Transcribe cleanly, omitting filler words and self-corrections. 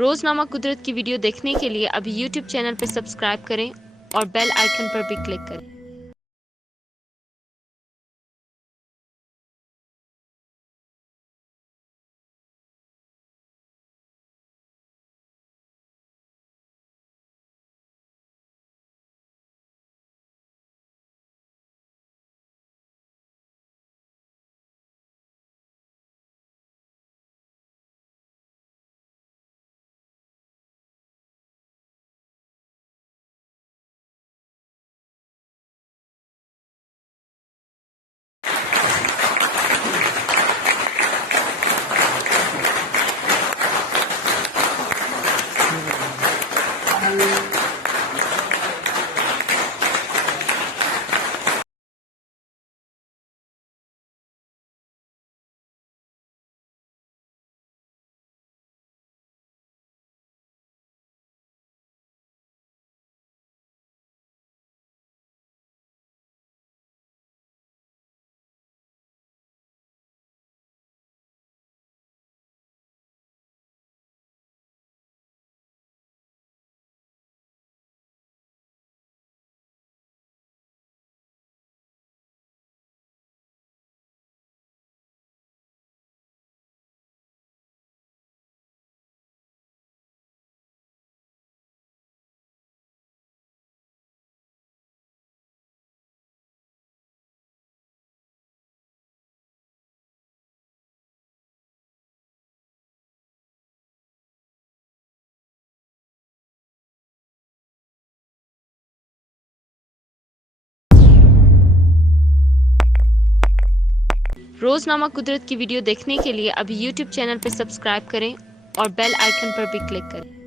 रोज़नामा कुदरत की वीडियो देखने के लिए अभी यूट्यूब चैनल पर सब्सक्राइब करें और बेल आइकन पर भी क्लिक करें। रोज़नामा कुदरत की वीडियो देखने के लिए अभी यूट्यूब चैनल पर सब्सक्राइब करें और बेल आइकन पर भी क्लिक करें।